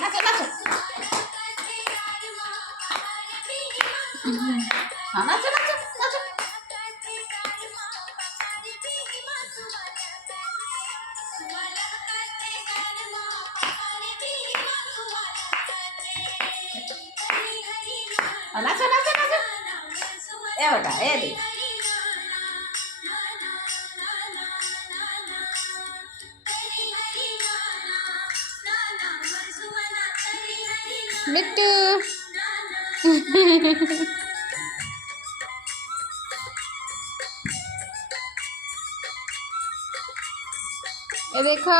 नाचो नाचो हाँ नाचो नाचो नाचो नाचो नाचो नाचो ए बेटा ए दी बिट्टू ये देखो